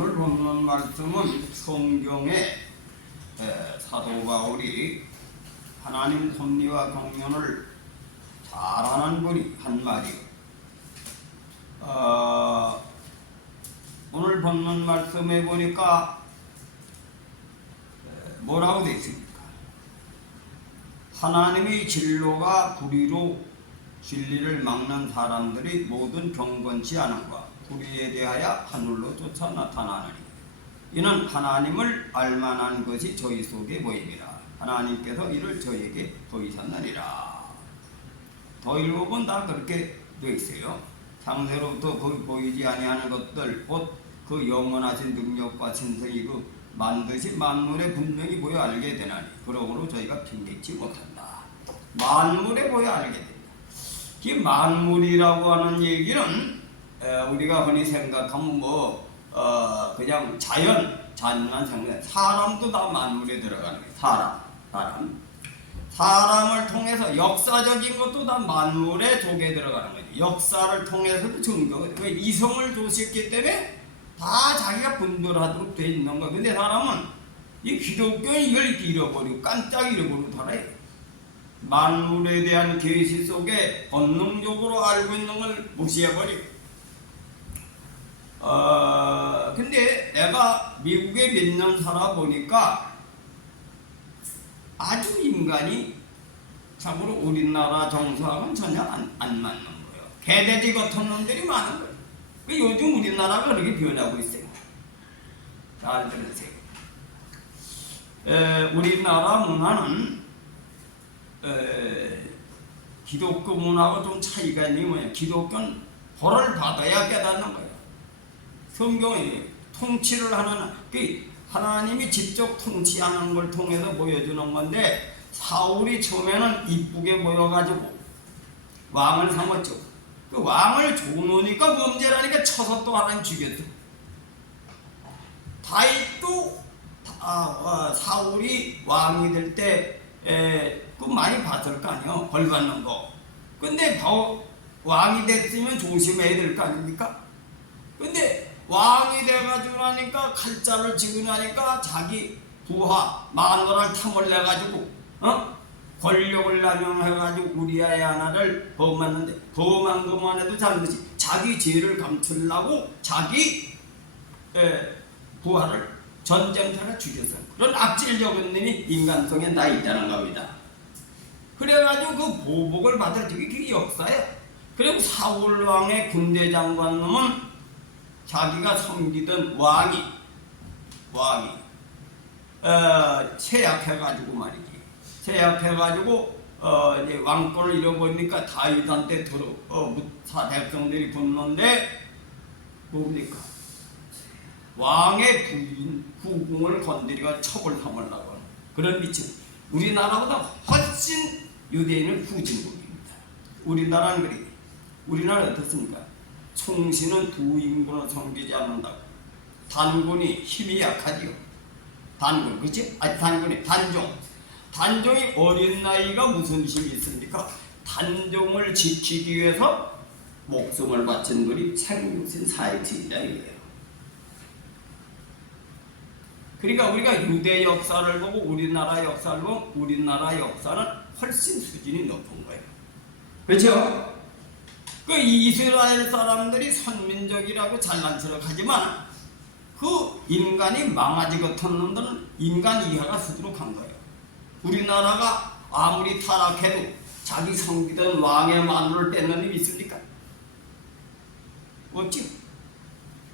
오늘 본문 말씀은 성경에 사도 바울이 하나님 섭리와 경륜을 잘하는 분이 한 말이요. 오늘 본문 말씀에 보니까 뭐라고 되어 있습니까? 하나님의 진로가 불의로 진리를 막는 사람들이 모든 경건치 않음과 불의에 대하여 하늘로 쫓아 나타나느니 이는 하나님을 알만한 것이 저희 속에 보이니라. 하나님께서 이를 저에게 보이셨느니라. 더 읽어보면 다 그렇게 되어 있어요. 창세로부터 보이지 아니하는 것들 곧 그 영원하신 능력과 신성이 그 만드신 만물에 분명히 보여 알게 되나니 그러므로 저희가 핑계치 못한다. 만물에 보여 알게 된다. 이 만물이라고 하는 얘기는 우리가 흔히 생각하면 그냥 자연만 생각. 사람도 다 만물에 들어가는 거예요. 사람을 통해서 역사적인 것도 다 만물의 속에 들어가는 거예요. 역사를 통해서도 증거가 왜 이성을 줬기 때문에 다 자기가 분별하도록 돼 있는 거예요. 근데 사람은 이 기독교는 이걸 잃어버리고 깜짝 잃어버리고 살아요. 만물에 대한 계시 속에 본능적으로 알고 있는 걸 무시해버리고. 근데 내가 미국에 몇 년 살아보니까 아주 인간이 참으로 우리나라 정서하고는 전혀 안 맞는 거예요. 개돼지 같은 놈들이 많은 거예요. 요즘 우리나라가 그렇게 변하고 있어요. 잘 들으세요. 우리나라 문화는 기독교 문화하고 좀 차이가 있는 게 뭐냐. 기독교는 벌을 받아야 깨닫는 거예요. 성경이 통치를 하는 하나님이 직접 통치하는 걸 통해서 보여주는 건데 사울이 처음에는 이쁘게 보여가지고 왕을 삼았죠. 그 왕을 줘놓으니까 범죄라니까 쳐서 또 하나님 죽였죠. 다윗도 사울이 왕이 될 때 그 많이 봤을 거 아니에요. 벌 받는 거. 근데 왕이 됐으면 조심해야 될 거 아닙니까? 근데 왕이 돼가지고 나니까 칼자를 지고 나니까 자기 부하 마누라를 탐을 내가지고 권력을 남용해가지고 우리아의 하나를 범했는데 범한 것만 해도 잘못이 자기 죄를 감추려고 자기 부하를 전쟁터에 죽였어요. 그런 악질적인 놈이 인간성에 나 있다는 겁니다. 그래가지고 그 보복을 받을 적이 그게 역사예요. 그리고 사울 왕의 군대 장관 놈은 자기가 섬기던 왕이 채약해가지고 말이지. 채약해가지고 이제 왕권을 잃어버리니까 다윗한테 백성들이 붙는데 뭡니까? 왕의 부인 후궁을 건드리가 첩을 삼으려고 하는 그런 미친. 우리나라보다 훨씬 유대인은 후진국입니다. 우리나라는 그래. 우리나라는 어떻습니까? 총신은 두 인군을 섬기지 않는다고. 단군이 힘이 약하지요. 단군, 그치? 단종이 어린 나이가 무슨 힘이 있습니까? 단종을 지키기 위해서 목숨을 바친 분이 생육신 사회주의자이에요. 그러니까 우리가 유대 역사를 보고 우리나라 역사를 보고 우리나라 역사는 훨씬 수준이 높은 거예요. 그렇죠? 그 이스라엘 사람들이 선민족이라고 잘난 척을 하지만 그 인간이 망아지 같은 놈들은 인간 이하가 수두룩한 거예요. 우리나라가 아무리 타락해도 자기 섬기던 왕의 마누를 뺏는 힘이 있습니까? 없지.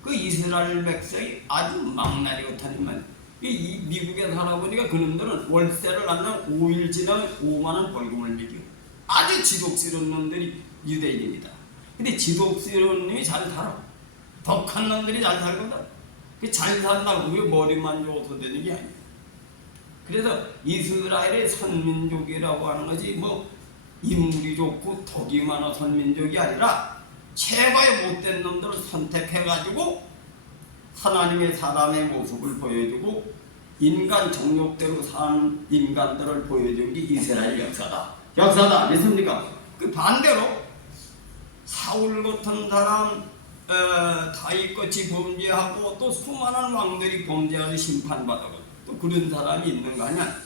그 이스라엘 백성이 아주 망나니 같다니만 미국에 살아보니까 그놈들은 월세를 안 나면 5일 지나면 5만 원 벌금을 매겨. 아주 지독스러운 놈들이 유대인입니다. 근데 지독스러운 놈이 잘 살아. 덕한 놈들이 잘 살거든. 잘 산다고 왜 머리만 좋아서 되는 게 아니에요. 그래서 이스라엘의 선민족이라고 하는 것이 인물이 좋고 덕이 많아 선민족이 아니라 최고의 못된 놈들을 선택해가지고 하나님의 사람의 모습을 보여주고 인간 정욕대로 사는 인간들을 보여준 게 이스라엘 역사다. 믿습니까? 그 반대로 사울 같은 사람, 다윗같이 범죄하고 또 수많은 왕들이 범죄하는 심판받아고 또 그런 사람이 있는가 하면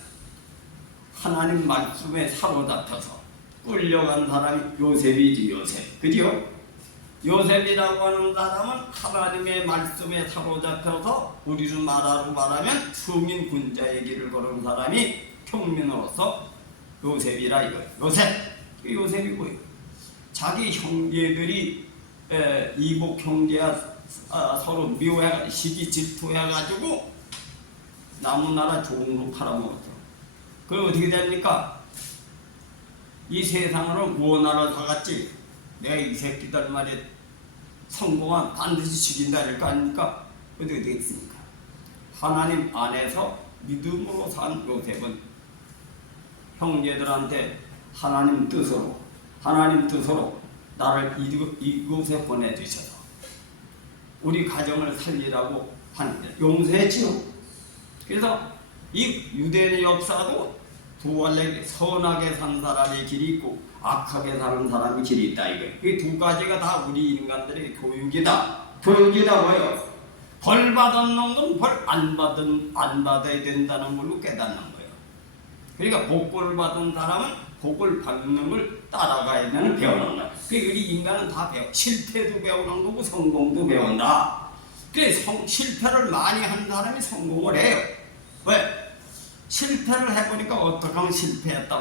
하나님 말씀에 사로잡혀서 끌려간 사람이 요셉이지. 요셉, 그죠? 요셉이라고 하는 사람은 하나님의 말씀에 사로잡혀서 우리를 말하면 성인 군자의 길을 걸은 사람이 평민으로서 요셉이라 이거예요. 요셉이 뭐예요? 자기 형제들이 이복 형제와 서로 미워해가지고 시기 질투해가지고 나무나라 종으로 팔아먹었어. 그럼 어떻게 됩니까? 이 세상으로 무엇나라 사갔지? 내가 이 새끼들 말에 성공한 반드시 죽인다 할 거 아닙니까? 어떻게 되겠습니까? 하나님 안에서 믿음으로 산 요셉은 형제들한테 하나님 뜻으로 나를 이곳에 보내주셔서 우리 가정을 살리라고 하는데 용서했지요. 그래서 이 유대의 역사도 두 갈래 선하게 산 사람의 길이 있고 악하게 사는 사람의 길이 있다 이거예요. 이 두 가지가 다 우리 인간들의 교육이다. 뭐예요? 벌 받은 놈은 벌 안 받아야 된다는 걸로 깨닫는 거예요. 그러니까 복을 받은 사람은 복을 받는 걸 따라가야 되는 배우는 거야. 그러니까 우리 인간은 다 배워. 실패도 배우는 거고 성공도 배운다. 그래서 실패를 많이 한 사람이 성공을 해요. 왜? 실패를 해보니까 어떻게 하면 실패했다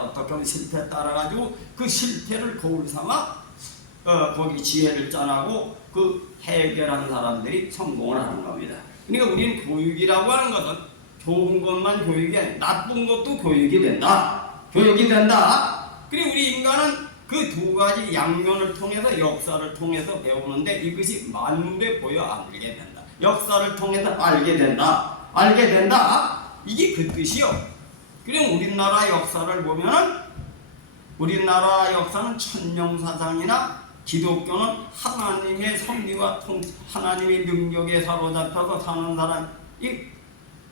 알아가지고 그 실패를 거울 삼아 거기 지혜를 짜나고 그 해결하는 사람들이 성공을 하는 겁니다. 그러니까 우리는 교육이라고 하는 것은 좋은 것만 교육이 아니라 나쁜 것도 교육이 된다. 그리고 우리 인간은 그 두 가지 양면을 통해서 역사를 통해서 배우는데 이것이 만물에 보여 알게 된다. 역사를 통해서 알게 된다. 이게 그 뜻이요. 그럼 우리나라 역사를 보면은 우리나라 역사는 천명사상이나 기독교는 하나님의 섭리와 하나님의 능력에 사로잡혀서 사는 사람 이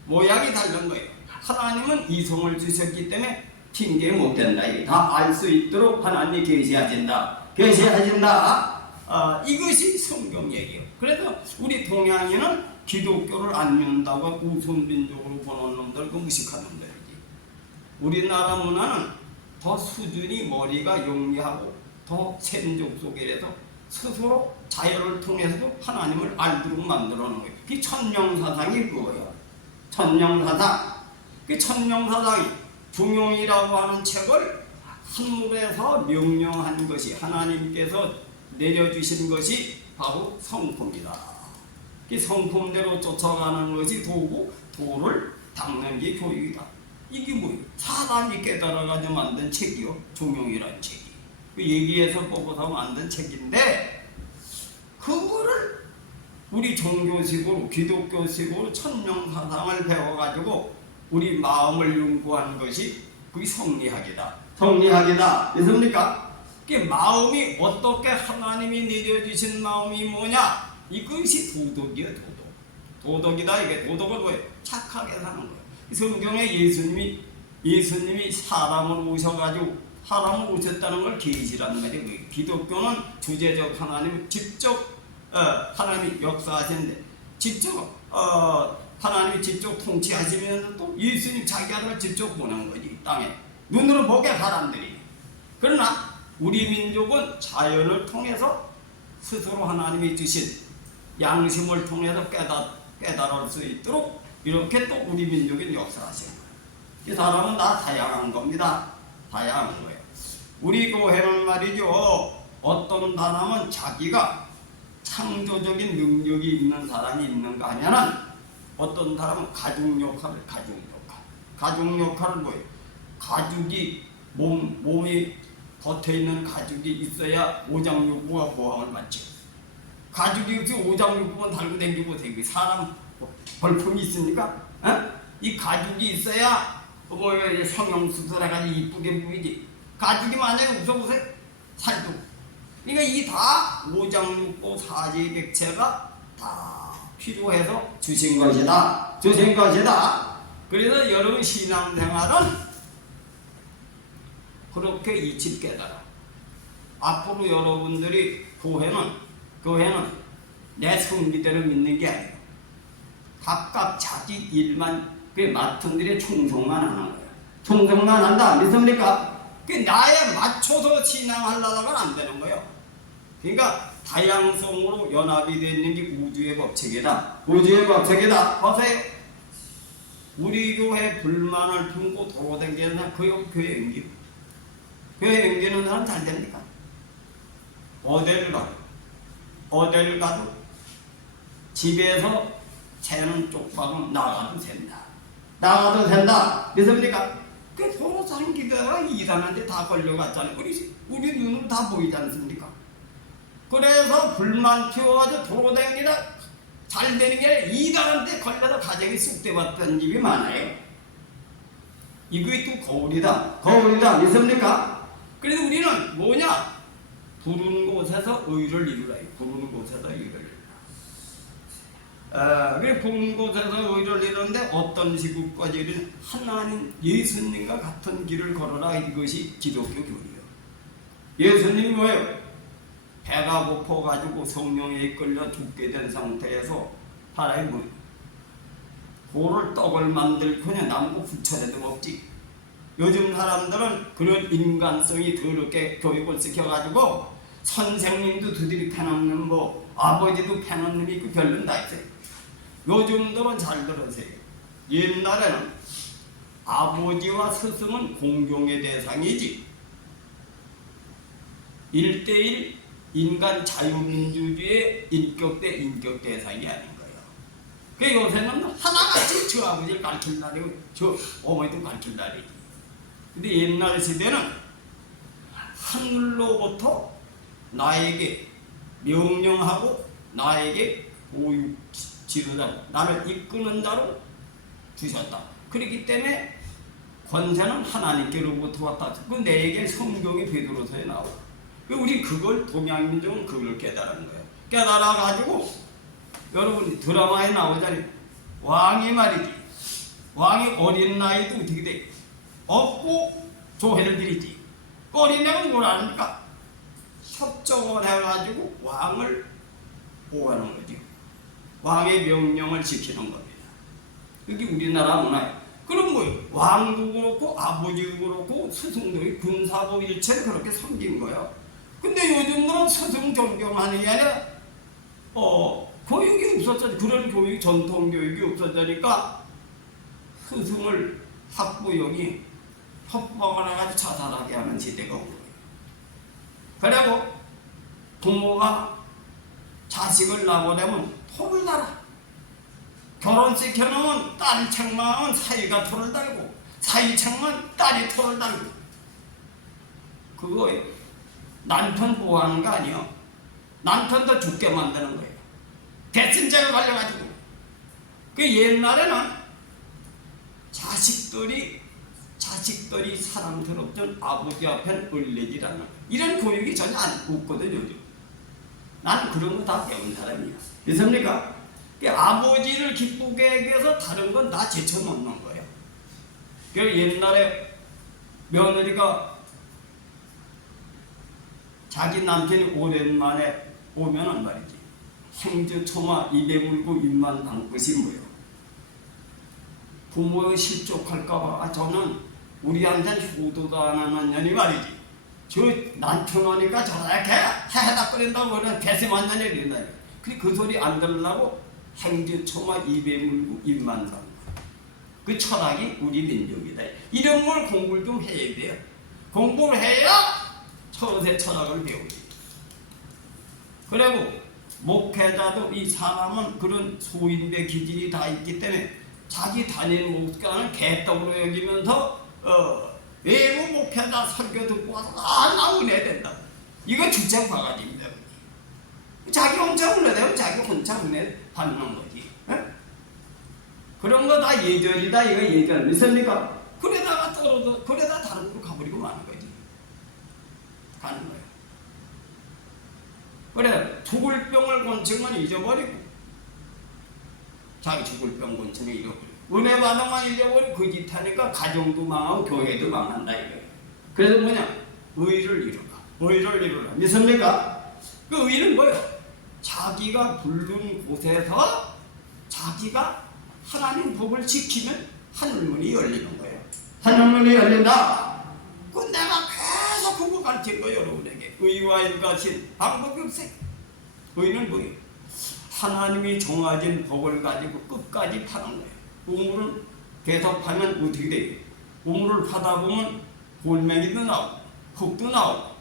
모양이 다른 거예요. 하나님은 이성을 주셨기 때문에 핑계 못 된다. 다 알 수 있도록 하나님이 계시하신다. 이것이 성경 얘기예요. 그래서 우리 동양인은 기독교를 안 믿는다고 우선민족으로 보는 놈들 그 무식한 놈들이지. 우리나라 문화는 더 수준이 머리가 영리하고 더 세민족 속에서 스스로 자연을 통해서도 하나님을 알도록 만들어 놓은 거예요. 그 천명사상이 뭐예요? 그 천명사상이 중용이라고 하는 책을 하늘에서 명령한 것이 하나님께서 내려주신 것이 바로 성품이다. 그 성품대로 쫓아가는 것이 도고 도를 닦는 게 교육이다. 이게 뭐예요? 사람이 깨달아가지고 만든 책이요. 중용이라는 책이. 그 얘기에서 뽑아서 만든 책인데 그거를 우리 종교식으로 기독교식으로 천명사상을 배워가지고 우리 마음을 연구한 것이 그게 성리학이다. 있습니까? 그 마음이 어떻게 하나님이 내려주신 마음이 뭐냐? 이것이 도덕이야. 도덕이다. 이게 도덕은 뭐예요? 착하게 사는 거예요. 성경에 예수님이 사람을 오셨다는 걸 계시라는 말이에요. 기독교는 주제적 하나님 직접 하나님이 역사하시는데 하나님이 직접 통치하시면 또 예수님 자기 아들을 직접 보낸 거지. 땅에 눈으로 보게 사람들이. 그러나 우리 민족은 자연을 통해서 스스로 하나님이 주신 양심을 통해서 깨달을 수 있도록 이렇게 또 우리 민족인 역사하신 거예요. 이 사람은 다 다양한 겁니다. 다양한 거예요. 우리 교회는 말이죠. 어떤 사람은 자기가 창조적인 능력이 있는 사람이 있는가 하면은 어떤 사람은 가족 역할은 뭐예요? 가죽이 몸이 겉에있는 가죽이 있어야 오장육부가 보호를 받죠. 가죽이 없이 오장육부만 달고 다니고 되게 사람 벌품이 있습니까? 이 가죽이 있어야 성형수술해가지고 이쁘게 보이지. 가죽이 만약에 웃어보세요. 살도. 그러니까 이 다 오장육부 사지백체가 다 필요해서 주신 것이다. 그래서 여러분 신앙생활은 그렇게 이치 깨달아. 앞으로 여러분들이 교회는 내 성기대로 믿는 게 아니에요. 각각 자기 일만 맡은 일에 충성만 하는 거예요. 충성만 한다. 믿습니까? 나에 맞춰서 신앙하려다가 안 되는 거예요. 그러니까 다양성으로 연합이 되어 있는 게 우주의 법칙이다. 우주의 법칙이다. 보세요. 우리 교회 불만을 품고 돌아다니는 사람 그 교회 옮기고 교회 옮기는 사람 잘 됩니까? 어딜 가도 집에서 새는 쪽박은 나가도 된다. 나가도 된다. 믿습니까? 그 서로 상기가 이상한데 다 걸려갔잖아요. 우리 눈은 다 보이지 않습니까? 그래서 불만 키워가지고 돌아다니다 잘 되는 게 이단한테 걸려서 가정이 쑥대봤던 집이 많아요. 이게 또 거울이다. 믿습니까? 그래서 우리는 뭐냐? 부르는 곳에서 의를 이루라. 부르는 곳에서 의를 이루라. 그래 부르는 곳에서 의를 이루는데 어떤 식으로까지 이루는 하나님 예수님과 같은 길을 걸어라. 이것이 기독교 교리예요. 예수님이 뭐예요? 배가 고파가지고 성령에 이끌려 죽게 된 상태에서 하나님 뭐예요? 돌을 떡을 만들거냐 나무 부처에도 먹지. 요즘 사람들은 그런 인간성이 더럽게 교육을 시켜가지고 선생님도 두드리 패놓는 아버지도 패놓는 놈이 있고 별론 다 있어요. 요즘들은 잘 들으세요. 옛날에는 아버지와 스승은 공경의 대상이지 1:1 인간 자유민주주의의 인격 대 인격 대상이 아닌 거예요. 그 요새는 하나같이 저 아버지를 가르칠 날이고 저 어머니도 가르칠 날이지. 근데 옛날 시대는 하늘로부터 나에게 명령하고 나에게 보육 지도자로 나를 이끄는 자로 주셨다. 그렇기 때문에 권세는 하나님께로부터 왔다. 그 내게 성경이 베드로서에 나와. 우리 그걸 동양민족은 그걸 깨달은 거예요. 깨달아가지고 여러분 드라마에 나오잖아요. 왕이 말이지. 왕이 어린 나이도 어떻게 돼? 없고 조회를 드리지. 어린 애는 뭘 합니까? 협정을 해가지고 왕을 보호하는 거죠. 왕의 명령을 지키는 겁니다. 이게 우리나라 문화예요. 그럼 뭐예요? 왕도 그렇고 아버지도 그렇고 스승들이 군사도 일체를 그렇게 섬긴 거예요. 근데 요즘은 스승 존경하는 게 아니라 교육이 없었잖아요. 그런 교육, 전통 교육이 없었으니까 스승을 학부형이 협박을 해가지고 자살하게 하는 시대가 온 거예요. 그리고 부모가 자식을 낳으려면 토를 달아. 결혼시켜놓으면 딸 책망은 사위가 토를 달고 사위 책망은 딸이 토를 달고 그거예요. 남편 보호하는 거 아니에요. 남편도 죽게 만드는 거예요. 대신자가 걸려가지고. 그 옛날에는 자식들이 사람들 없던 아버지 앞에는 을레지라는 이런 교육이 전혀 없거든요. 요즘. 나는 그런 거 다 배운 사람이야. 믿습니까? 아버지를 기쁘게 하기 위해서 다른 건 다 제쳐놓는 거예요. 옛날에 며느리가 자기 남편이 오랜만에 오면은 말이지 행주 초마 입에 물고 입만 담것이 뭐예요? 부모의 실족할까봐 저는 우리한테는 효도도 안 하는 년이 말이지 저 남편 오니까 저렇게 해닥거린다고 그러는 개심한 년이 이런다. 그 소리 안 들으려고 행주 초마 입에 물고 입만 담고 그 철학이 우리 민족이다. 이런 걸 공부를 좀 해야 돼요. 공부를 해야 처세 철학을 배우지. 그리고 목회자도 이 사람은 그런 소인배 기질이 다 있기 때문에 자기 다니는 목사는 개떡으로 여기면서 외부 목회자 설교 듣고 와서 나 은혜 된다. 이거 주책 바가지입니다. 자기 혼자 은혜 되면 자기 혼자 은혜 받는 거지. 에? 그런 거 다 예절이다. 이거 예절 믿습니까? 그러다가 떨어져 그러다 다른 데로 가버리고 마는 거지. 가는 거예요. 그래 죽을 병을 곤충은 잊어버리고 자기 죽을 병 곤충을 잃어버리고 은혜 받는 건 잊어버리고 그 짓 하니까 가정도 망하고 교회도 망한다 이거예요. 그래서 뭐냐? 의를 이루라. 의를 이루라. 믿습니까? 그 의는 뭐예요? 자기가 부른 곳에서 자기가 하나님 법을 지키면 하늘문이 열리는 거예요. 하늘문이 열린다. 그 내가 계속 그거 가르친 거예요. 여러분에게 의와 일같이 방법이 없어요. 의는 뭐예요? 하나님이 정해진 법을 가지고 끝까지 파는 거예요. 우물을 계속 파면 어떻게 돼요? 우물을 파다 보면 골뱅이도 나오고 흙도 나오고,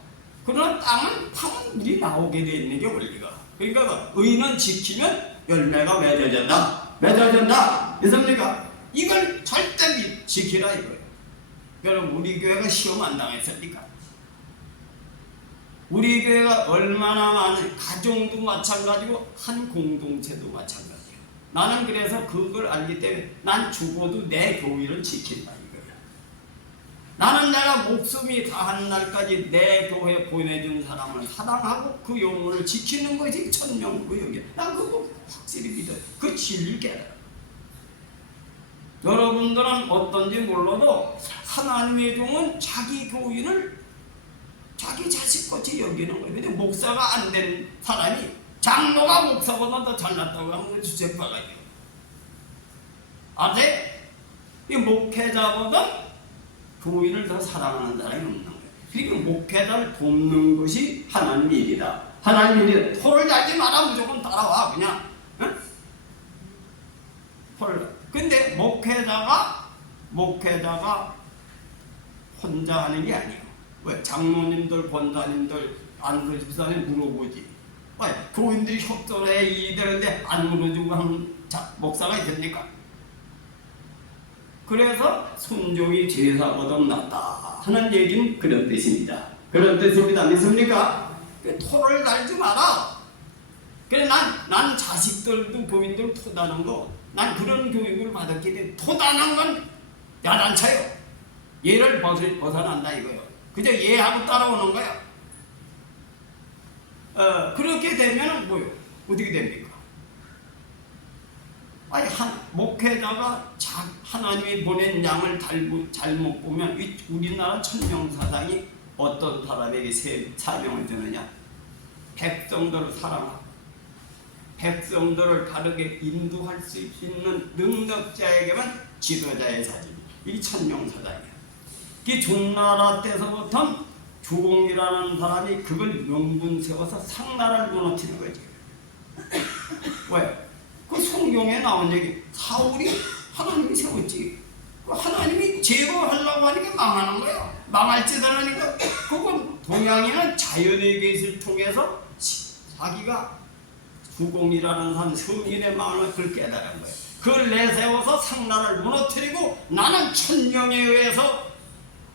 그러나 땅은 파면 물이 나오게 돼 있는 게 원리가. 그러니까 의는 지키면 열매가 맺어진다. 있습니까? 이걸 절대 지키라 이거예요. 여러분, 우리 교회가 시험 안 당했습니까? 우리 교회가 얼마나 많은 가정도 마찬가지고 한 공동체도 마찬가지예요. 나는 그래서 그걸 알기 때문에 난 죽어도 내 교회를 지킨다 이거예요. 나는 내가 목숨이 다한 날까지 내 교회 보내준 사람을 사랑하고 그 영혼을 지키는 것이 천명구역이야. 난 그거 확실히 믿어요. 그 진리를 깨달아. 여러분들은 어떤지 몰라도 하나님의 종은 자기 교인을 자기 자식같이 여기는 거예요. 근데 목사가 안 된 사람이 장로가 목사보다 더 잘났다고 하면 주책받아요. 아세요? 이 목회자보다 교인을 더 사랑하는 사람이 없는 거예요. 그리고 목회자를 돕는 것이 하나님 일이다. 하나님 일이다. 토를 달지 마라. 무조건 따라와 그냥. 응? 토를. 근데 목회자가 혼자 하는 게 아니에요. 왜? 장로님들, 권사님들, 안수 집사님 물어보지. 왜? 교인들이 협조해 일이 되는데 안 물어주고 하는 목사가 있습니까? 그래서 순종이 제사보다 낫다 하는 얘기는 그런 뜻입니다. 그런 뜻입니다. 믿습니까? 토를 달지 마라. 그래 난 자식들도 교인들 토다는 거, 난 그런 교육을 받았기 때문에 토다는 건 야단쳐요. 얘를 벗어난다 이거예요. 그저 얘하고 따라오는 거야. 그렇게 되면 뭐요? 어떻게 됩니까? 아니 목회자가 하나님이 보낸 양을 잘못 보면 우리나라 천명사상이 어떤 사람에게 사명을 주느냐? 백성들을 사랑하고 백성들을 다르게 인도할 수 있는 능력자에게만 지도자의 사진. 이 천명사상이야. 이 종나라 때서부터 주공이라는 사람이 그걸 명분 세워서 상나라를 무너뜨리는 거지. 왜? 그 성경에 나온 얘기, 사울이 하나님이 세웠지. 그 하나님이 제거하려고 하니까 망하는 거야. 망할 짓을 하니까 그건 동양인은 자연의 계시를 통해서 자기가 주공이라는 한 성인의 마음을 그걸 깨달은 거예요. 그걸 내세워서 상나라를 무너뜨리고 나는 천명에 의해서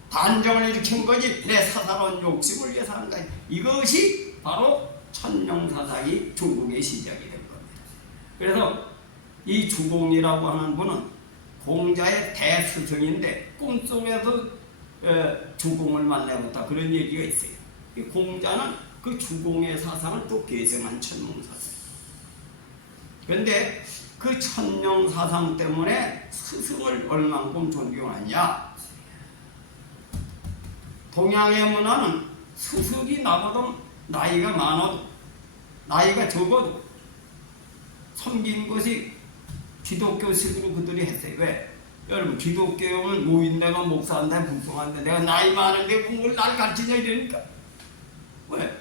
반정을 일으킨 거지 내 사사로운 욕심을 위해서 하는 거야. 이것이 바로 천명사상이 중국의 시작이 된 겁니다. 그래서 이 주공이라고 하는 분은 공자의 대스승인데 꿈속에서 주공을 만나봤다 그런 얘기가 있어요. 공자는 그 주공의 사상을 또 계승한 천명사상. 그런데 그 천명사상 때문에 스승을 얼만큼 존경하냐? 동양의 문화는 스승이 나보다 나이가 많아도 나이가 적어도 섬긴 것이 기독교식으로 그들이 했어요. 왜? 여러분 기독교는 노인네가 목사한테 불쌍한데 내가 나이 많은데 뭘 날 가르치냐 이러니까. 왜?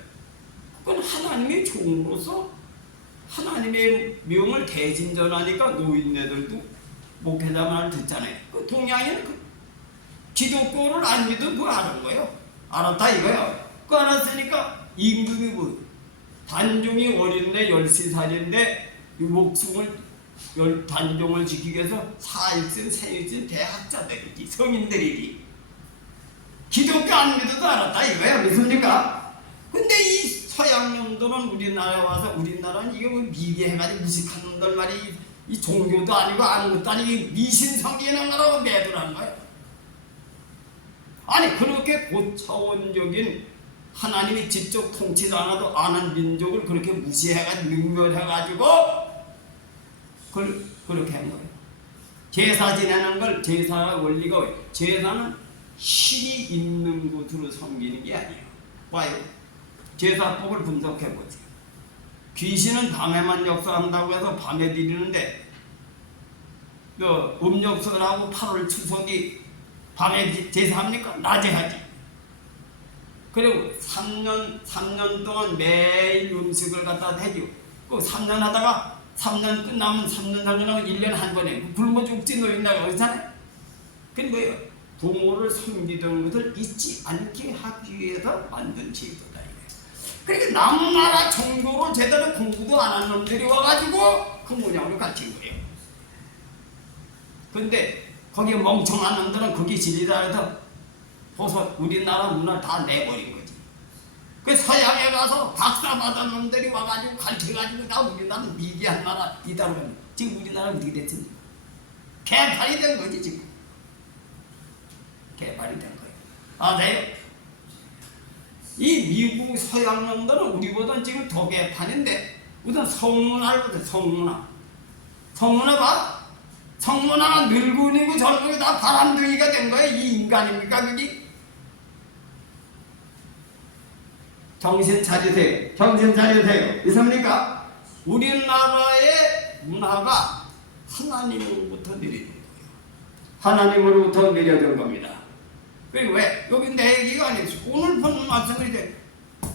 그건 하나님의 종으로서 하나님의 명을 대진전하니까 노인네들도 목회자 말을 듣잖아요. 그 동양인은 그 기독교를 안 믿어도 그거 아는 거예요. 알았다 이거예요. 그거 알았으니까 임금이 뭐 단종이 어린데 13살인데 목숨을 단종을 지키기 위해서 4일쯤 3일쯤 대학자들이지 성인들이지 기독교 안 믿어도 알았다 이거예요. 믿습니까? 근데 이 서양 놈들은 우리나라에 와서 우리나라는 이게 뭐 미개해가지고 무식한 놈들 말이 이 종교도 아니고 아무것도 아니고 미신성리는 거라고 매도한 거예요. 아니 그렇게 고차원적인 하나님이 직접 통치도 안 하도 아는 민족을 그렇게 무시해가지고 능멸해가지고 그렇게 한 거예요. 제사 지내는 걸 제사 원리가 왜? 제사는 신이 있는 곳으로 섬기는 게 아니에요. 봐요. 제사법을 분석해보세요. 귀신은 밤에만 역사한다고 해서 밤에 드리는데 그 음력설하고 8월 추석이 밤에 제사합니까? 낮에 하지. 그리고 3년 동안 매일 음식을 갖다 해줘. 그 3년 하다가 3년 끝나면 3년 하면 1년에 한 번에 굶어 죽지 노인나가 어디잖아요. 그게 뭐예요? 부모를 섬기던 것을 잊지 않게 하기 위해서 만든 제도다. 그러니까 남나라 종교를 제대로 공부도 안 한 놈들이 와가지고 그 모양으로 가르친 거예요. 근데 거기 멍청한 놈들은 그게 진리다 해서 벌써 우리나라 문화를 다 내버린 거지. 그 서양에 가서 박사 받은 놈들이 와가지고 가르쳐가지고 다 우리나라 미개한 나라 이다로 가면 지금 우리나라는 어떻게 됐습니까? 개판이 된 거지 지금. 개판이 된 거예요. 아세요? 이 미국 서양 놈들은 우리보다는 지금 더 개판인데 우선 성문화를 보세요. 성문화 봐. 성문화가 늙은이고 젊은이고 다 바람둥이가 된 거예요. 이 인간입니까 그게? 정신 차리세요. 정신 차리세요. 있습니까? 우리나라의 문화가 하나님으로부터 내려진 거예요. 하나님으로부터 내려진 겁니다. 그리고 왜? 여기 내 얘기가 아니죠. 오늘 보는 말씀은 이제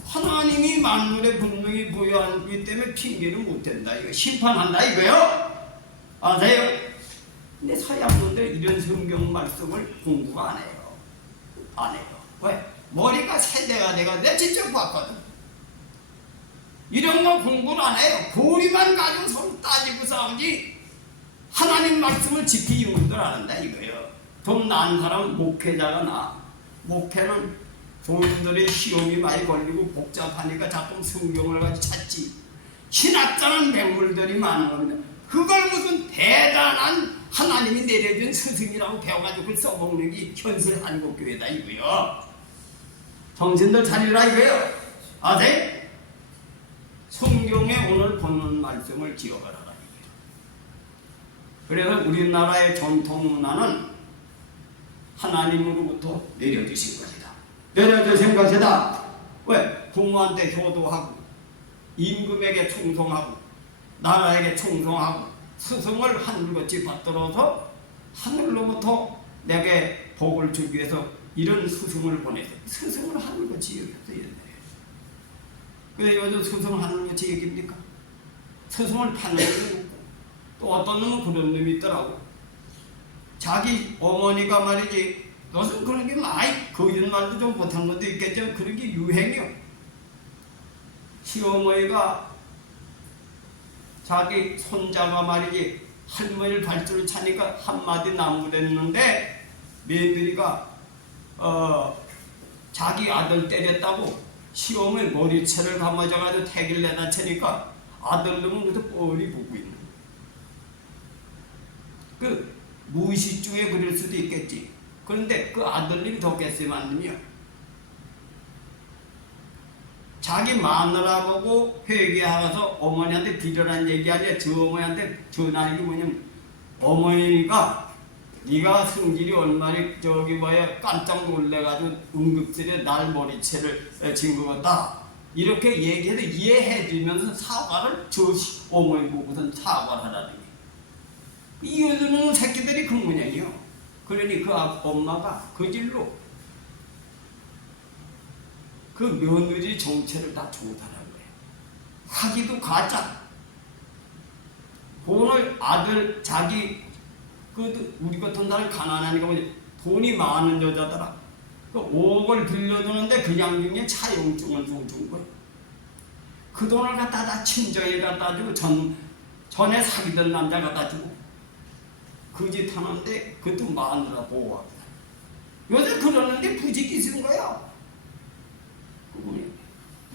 하나님이 만물의 분명히 보여하기 때문에 핑계는 못 된다. 이거 심판한다 이거요. 아세요? 근데 서양분들 이런 성경 말씀을 공부가 안 해요. 안 해요. 왜? 머리가 세대가 내가 내 직접 봤거든. 이런 거 공부를 안 해요. 고리만 가지고 서로 따지고 싸우지 하나님 말씀을 지키는 분들 안 한다 이거예요. 좀 나은 사람은 목회자가 나. 목회는 종들의 시험이 많이 걸리고 복잡하니까 자꾸 성경을 가지고 찾지. 신학자는 맹물들이 많은 겁니다. 그걸 무슨 대단한 하나님이 내려준 스승이라고 배워가지고 그걸 써먹는 게 현실 한국교회다 이거요. 정신들 차리라 이거요. 아세요? 성경에 오늘 보는 말씀을 기억하라 이거예요. 그래서 우리나라의 전통 문화는 하나님으로부터 내려주신 것이다. 내려주신 것이다. 왜? 부모한테 효도하고 임금에게 충성하고 나라에게 충성하고 스승을 하늘같이 받들어서 하늘로부터 내게 복을 주기 위해서 이런 스승을 보내서 스승을 하늘같이 여겼어요. 근데 요즘 스승을 하늘같이 여깁니까? 스승을 파는 놈이 있고 또 어떤 놈은 그런 놈이 있더라고. 자기 어머니가 말이지 무슨 그런 게 많이 거짓말도 좀 못한 것도 있겠죠. 그런 게 유행이요. 시어머니가 자기 손자가 말이지 할머니를 발주를 차니까 한마디 나무랬는데 며느리가 자기 아들 때렸다고 시어머니 머리채를 감아줘가지고 택을 내다 채니까 아들놈은 그래서 뻘이 보고 있는 그 무의식 중에 그럴 수도 있겠지. 그런데 그 아들님이 더 겠으면요 자기 마누라 보고 회개하고서 어머니한테 비려란 얘기 아니야. 저 어머니한테 전하는 게 뭐냐면 어머니가 네가 성질이 얼마나 저기 뭐야 깜짝 놀래가지고 응급실에 날 머리채를 진 것 같다. 이렇게 얘기해서 이해해주면서 사과를 저 어머니 보고선 사과를 하라는 게. 이어주는 새끼들이 그 모양이요. 그러니 그 엄마가 그 질로 그 며느리 정체를 다 조달한 거예요. 하기도 가짜. 돈을 아들 자기 그 우리 같은 사람 가난하니까 돈이 많은 여자더라. 그 5억을 빌려주는데 그냥 중에 차용증을 준 거예요. 그 돈을 갖다 다 친정에 갖다 주고 전에 사귀던 남자 갖다 주고 그 짓 하는데 그것도 마누라 보호하고. 요새 그러는데 부지기 쓴 거야.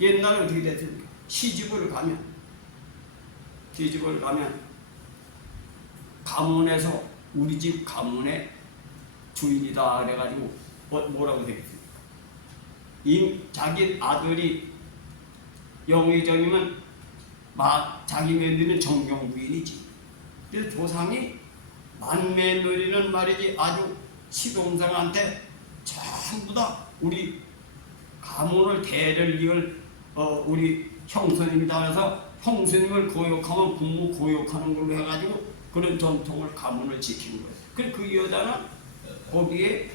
옛날에 어떻게 됐습니까? 시집을 가면 가문에서 우리 집 가문의 주인이다 그래가지고 뭐라고 되겠습니까? 자기 아들이 영의정이면 자기 며느리는 정경부인이지. 그래서 조상이 만매누리는 말이지 아주 시동생한테 전부 다 우리 가문을 대를 이을 우리 형손입니다. 그래서 형수님을 고욕하면 부모 고욕하는 걸로 해가지고 그런 전통을 가문을 지키는 거예요. 그래서 그 여자는 거기에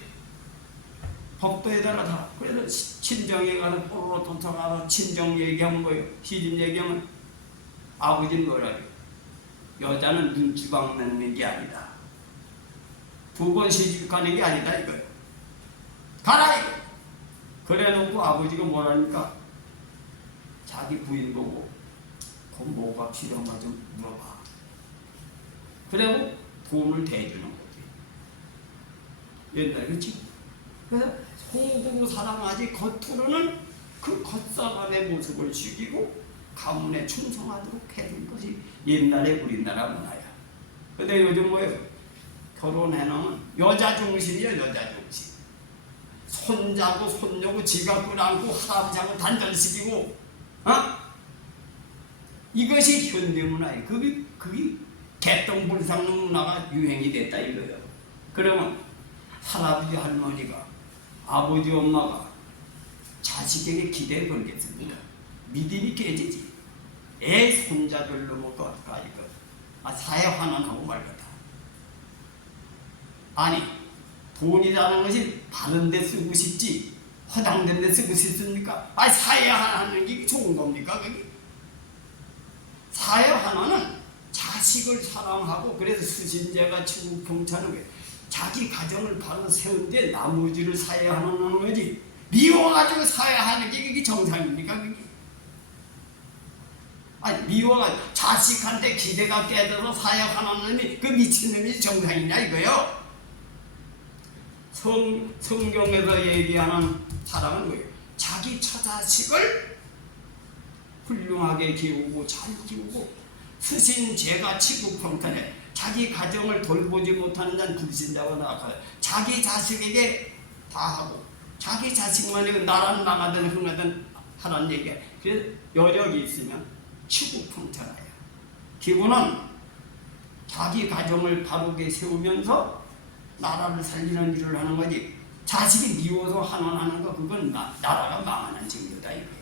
법도에다가 다 그래서 친정에 가서 뽀로로 도착하서 친정 얘기하면 뭐예요? 시집 얘기하면 아버지는 뭐라고 해요? 여자는 눈치방 맺는 게 아니다. 2번 시집 가는 게 아니다 이거예요. 가라 이거. 그래 놓고 아버지가 뭐라니까 자기 부인 보고 그 뭐가 필요한가 좀 물어봐. 그리고 돈을 대주는 거지. 옛날에 그치? 그래서 속으로 사랑하지 겉으로는 그 겉사람의 모습을 죽이고 가문에 충성하도록 해준 것이 옛날의 우리나라 문화야. 근데 요즘 뭐예요? 결혼해놓으면 여자 중심이야. 여자 중심. 손자고 손녀고 지가 끌안고 할아버지하고 단절시키고 이것이 현대문화예요. 그게 개똥불상는 문화가 유행이 됐다 이거예요. 그러면 할아버지 할머니가 아버지 엄마가 자식에게 기대해 걸겠습니다. 믿음이 깨지지. 애 손자들로 먹고 할까 이거. 사회 환원하고 말거다. 아니 돈이라는 것이 바른 데 쓰고 싶지 허당된 데 쓰고 싶습니까? 사회 환원하는 게 좋은 겁니까? 그게? 사회 환원은 자식을 사랑하고 그래서 수신제가 치고 경차는 거예요. 자기 가정을 바로 세운데 나머지를 사회 환원하는 거지. 미워가지고 사회 하는 게 그게 정상입니까? 그게? 미워가지고 자식한테 기대가 깨져서 사회 환원하는 놈이 그 미친놈이 정상이냐 이거요. 성경에서 얘기하는 사람은 뭐예요? 자기 처자식을 훌륭하게 키우고 잘 키우고 스신제가 치국평탄해. 자기 가정을 돌보지 못하는 자는 불신자가 나아가요. 자기 자식에게 다 하고 자기 자식만 나라는 망하든 흥하든 하라는 얘기야. 그래서 여력이 있으면 치국평탄해요. 기본은 자기 가정을 바르게 세우면서 나라를 살리는 일을 하는 거지. 자식이 미워서 환원하는 거 그건 나라가 망하는 징조다 이거예요.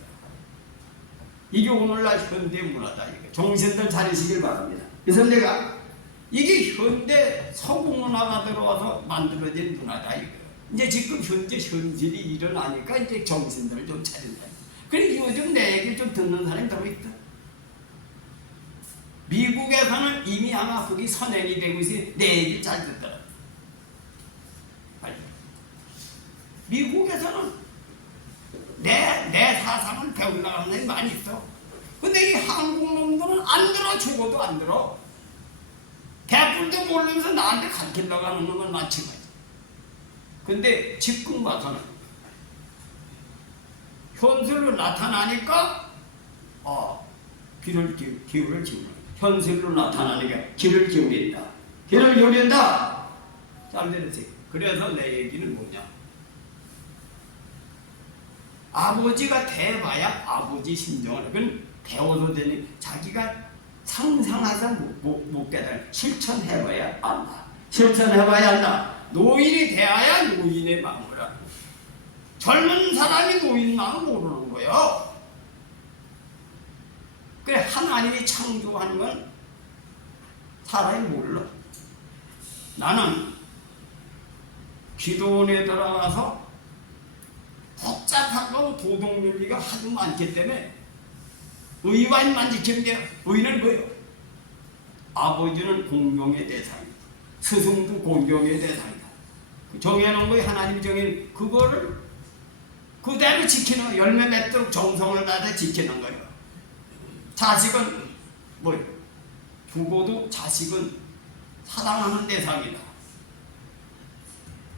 이게 오늘날 현대 문화다 이거. 정신들 차리시길 바랍니다. 그래서 내가 이게 현대 서구 문화가 들어와서 만들어진 문화다 이거. 이제 지금 현재 현실이 일어나니까 이제 정신들을 좀 차린다. 그래 요즘 내 얘기를 좀 듣는 사람이 더 있다. 미국에서는 이미 아마 거기 선행이 되고 있으니 내 얘기 잘 듣더라. 미국에서는 내 사상을 배우려고 하는 게 많이 있어. 근데 이 한국 놈들은 안 들어. 죽어도 안 들어. 대뿔도 모르면서 나한테 가르치려고 하는 놈은 마찬가지. 근데 지금 봐서는 현실로 나타나니까 귀를 기울이는 현실로 나타나니까 귀를 기울인다. 귀를 기울인다. 잘 들으세요. 그래서 내 얘기는 뭐냐? 아버지가 돼봐야 아버지 심정을 그건 배워도 되니 자기가 상상하자 못 깨달아. 실천해봐야 안다. 실천해봐야 한다. 노인이 되어야 노인의 마음을 알고 젊은 사람이 노인 마음을 모르는 거예요. 그래 하나님이 창조한 건 사람이 몰라. 나는 기도원에 들어가서 복잡하고 도덕윤리가 하도 많기 때문에 의와인만 지키면 돼요. 의는 뭐예요? 아버지는 공경의 대상이다. 스승도 공경의 대상이다. 정해놓은 거에 하나님이 정해놓은 그거를 그대로 지키는 거예요. 열매 맺도록 정성을 다해 지키는 거예요. 자식은 뭐예요? 죽어도 자식은 사랑하는 대상이다.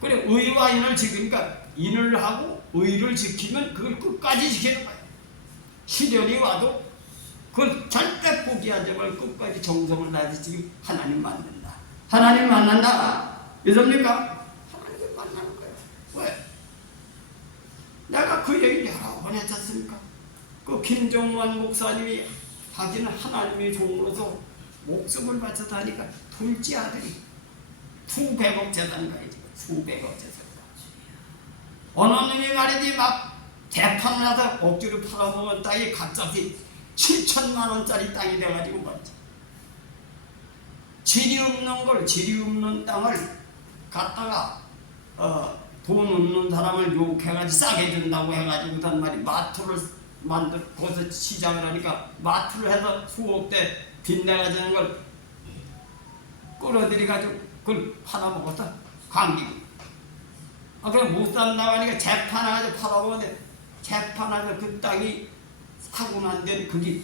그래 의와 인을 지키니까 인을 하고 의를 지키면 그걸 끝까지 지키는 거예요. 시련이 와도 그걸 절대 포기하지 말고 끝까지 정성을 다해서 지금 하나님 만난다. 하나님 만난다. 믿습니까? 하나님 만나는 거예요. 왜? 내가 그 얘기 여러 번 했었습니까? 그 김정환 목사님이 자기는 하나님의 종으로서 목숨을 바쳐서 하니까 둘째 아들이 수백억 재산 가야지. 수백억 재산. 어느 놈이 말이지 막 대판을 하다 억지로 팔아먹은 땅이 갑자기 7천만 원짜리 땅이 돼가지고 말이지. 질이 없는 땅을 갖다가 돈 없는 사람을 욕해가지고 싸게 준다고 해가지고 단 말이 마트를 거기서 시장을 하니까 마트를 해서 수억 대 빚내가지는 걸 끌어들여가지고 그걸 팔아먹었어. 관객이. 그냥 못 산다고 하니까 재판해가지고 팔아먹었는데 재판해서 그 땅이 사고 난 데는 그게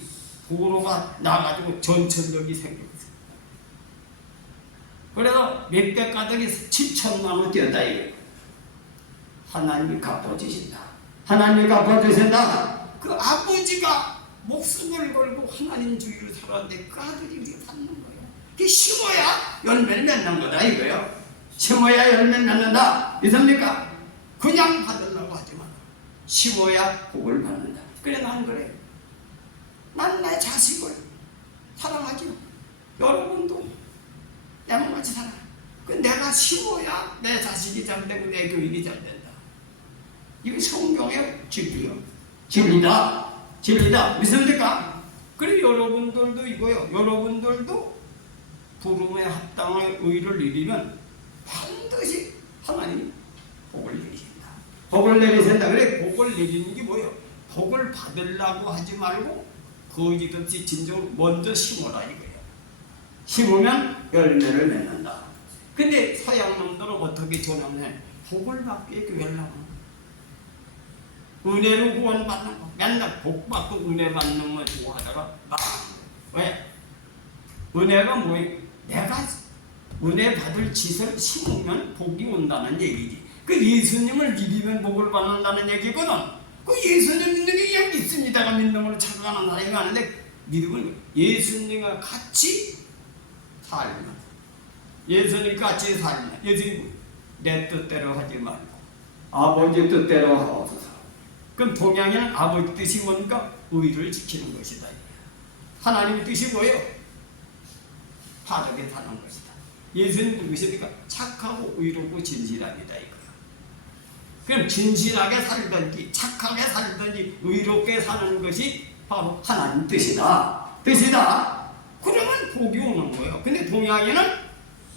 도로가 나가지고 전천력이 생겼어. 그래서 몇백 가닥이 7천만 원 뛰었다 이거예요. 하나님이 갚아주신다. 하나님이 갚아주신다. 그 아버지가 목숨을 걸고 하나님 주의를 살았는데 그 아들이 우리가 받는 거예요. 그게 심어야 열매를 맺는 거다 이거예요. 심어야 열매를 맺는다. 믿습니까? 그냥 받으려고 하지 마라. 심어야 복을 받는다. 그래 난 그래. 난 내 자식을 사랑하죠. 여러분도 내 몸같이 살아. 그 내가 심어야 내 자식이 잘 되고 내 교육이 잘 된다. 이게 성경의 진리요. 진리다. 진리다. 믿습니까? 그리고 여러분들도 이거요. 여러분들도 부름에 합당한 의를 이루면 반드시 하나님이 복을 내리신다. 복을 내리신다. 그래 복을 내리는 게 뭐예요? 복을 받으려고 하지 말고 거짓 없이 진정으로 먼저 심어라 이거예요. 심으면 열매를 맺는다. 근데 서양 놈들은 어떻게 전환해? 복을 받기에 교회를 나오는 은혜로 구원받는 거. 맨날 복 받고 은혜 받는 거 좋아하다가 왜? 은혜가 뭐예요? 내가 은혜 받을 짓을 심으면 복이 온다는 얘기지. 그 예수님을 믿으면 복을 받는다는 얘기거든. 그 예수님 믿는 게 그냥 믿습니다가 믿는 걸로 착각하는 사람이 많은데 믿음은 예수님과 같이 살면, 예수님 같이 살면, 예수님 내 뜻대로 하지 말고 아버지 뜻대로 하옵소서. 그럼 동양에는 아버지 뜻이 뭔가? 의를 지키는 것이다. 하나님의 뜻이 뭐예요? 바르게 사는 것이다. 예수님 누구십니까? 착하고 의롭고 진실합니다 이거야. 그럼 진실하게 살든지 착하게 살든지 의롭게 사는 것이 바로 하나님 뜻이다. 뜻이다. 그러면 복이 오는 거예요. 근데 동양에는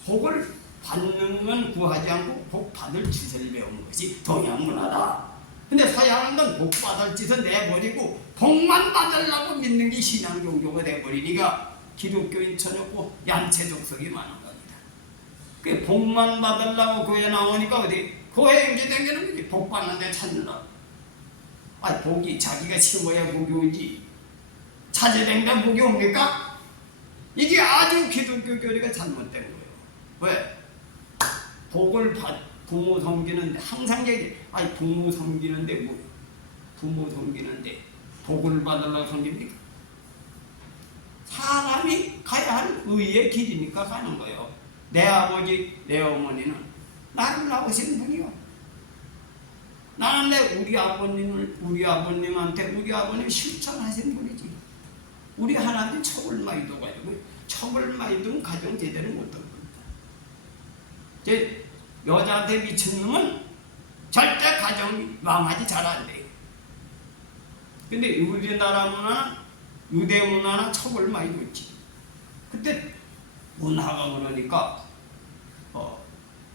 복을 받는 건 구하지 않고 복 받을 짓을 배우는 것이 동양 문화다. 근데 서양은 복 받을 짓을 내버리고 복만 받으려고 믿는 게 신앙 종교가 돼버리니까 기독교인 쳐놓고 얀체 족속이 많은 겁니다. 그 복만 받으려고 교회 나오니까 어디 교회 연기 댕기는 거지. 복 받는데 찾느라. 복이 자기가 심어야 복이 오지. 찾아댕기면 복이 옵니까? 이게 아주 기독교 교리가 잘못된 거예요. 왜? 복을 부모 섬기는데 항상 얘기해. 부모 섬기는데 뭐? 부모 섬기는데 복을 받으려고 섬깁니까? 사람이 가야 할 의의 길이니까 가는 거예요. 내 아버지, 내 어머니는 나를 낳으신 분이요. 나는 우리 아버님한테 우리 아버님 실천하신 분이지. 우리 하나님 척을 많이 둬가지고 척을 많이 두면 가정 제대로 못할 겁니다. 제 여자한테 미친 놈은 절대 가정이 망하지 잘 안 돼요. 근데 우리나라 문화는 유대 문화는 척을 많이 놓지. 그때 문화가 그러니까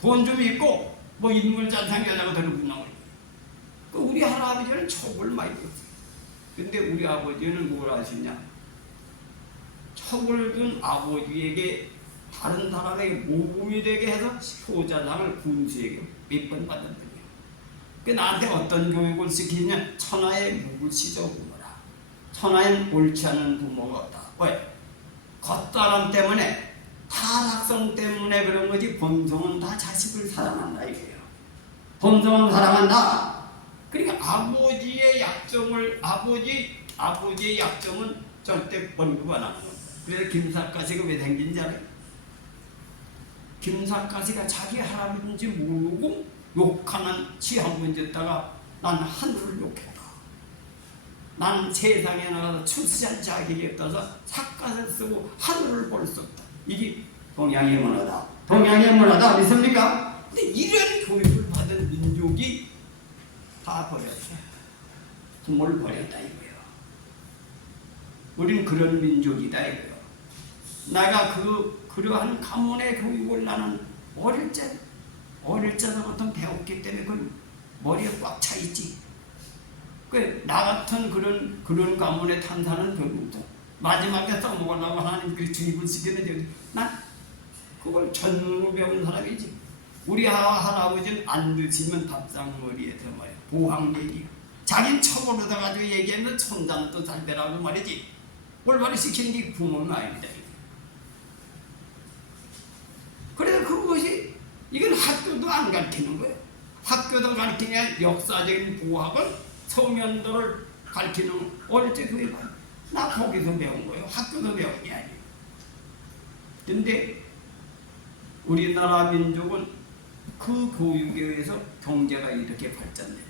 돈 좀 있고 뭐 인물 잔상 여자가 되는 문화가 우리 할아버지는 척을 많이 뒀어요. 근데 우리 아버지는 뭘 하시냐? 척을 둔 아버지에게 다른 사람에게 모범이 되게 해서 효자상을 군수에게 몇 번 받은 분이에요. 그 나한테 어떤 교육을 시키냐? 천하의 무구시저 부모라. 천하엔 옳지 않은 부모가 없다. 왜? 겉사람 때문에 타락성 때문에 그런 거지 본성은 다 자식을 사랑한다 이거예요. 본성은 사랑한다. 그러니까 아버지의 약점은 절대 번복 안 하는 겁니다. 그래서 김삿갓이가 왜 생긴지 알아요? 김삿갓이가 자기 할아버지인지 모르고 욕하는 시한번 듣다가 난 하늘을 욕했다. 난 세상에 나가서 출세한 자격이 없어서 삿갓을 쓰고 하늘을 볼 수 없다. 이게 동양의 문화다. 동양의 문화다. 믿습니까? 근데 이런 교육을 받은 민족이 다 버렸어요. 부모를 버렸다 이거예요. 우린 그런 민족이다 이거요. 내가 그러한 가문의 교육을 나는 어릴 적부터 배웠기 때문에 그 머리에 꽉 차 있지. 나 같은 그런 가문의 탄산은 별로 없어. 마지막에 써먹으려고 하나님께서 주입을 시키는데 난 그걸 전문으로 배운 사람이지. 우리 할아버지는 안 드시면 밥상머리에서 말이야. 보항 얘기. 자긴 처벌로다 가지고 얘기하면 손자는 또 잘 되라고 말이지. 올바로 시키는 게 부모는 아닙니다. 그래서 그것이 이건 학교도 안 가르치는 거예요. 학교도 가르치냐 역사적인 보학을 서면도를 가르치는 어릴 때 그게 봐요. 나 거기서 배운 거예요. 학교도 배운 게 아니에요. 근데 우리나라 민족은 그 교육에 의해서 경제가 이렇게 발전돼요.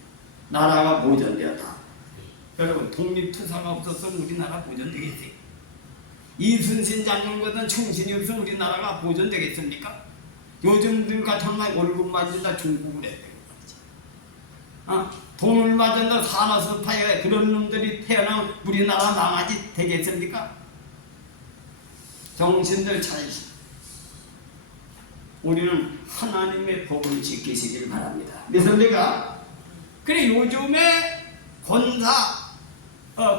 나라가 보존되었다. 여러분 독립투사가 없었으면 우리나라 보존되겠어요? 이순신 장군보다 충신이 없으면 우리나라가 보존되겠습니까? 요즘들 같은 날 월급 맞는다 중국을 해야 되는 거지. 돈을 맞은다 산업스파에 그런 놈들이 태어나면 우리나라 망하지 되겠습니까? 정신들 차리시. 우리는 하나님의 법을 지키시길 바랍니다. 믿습니까? 그래 요즘에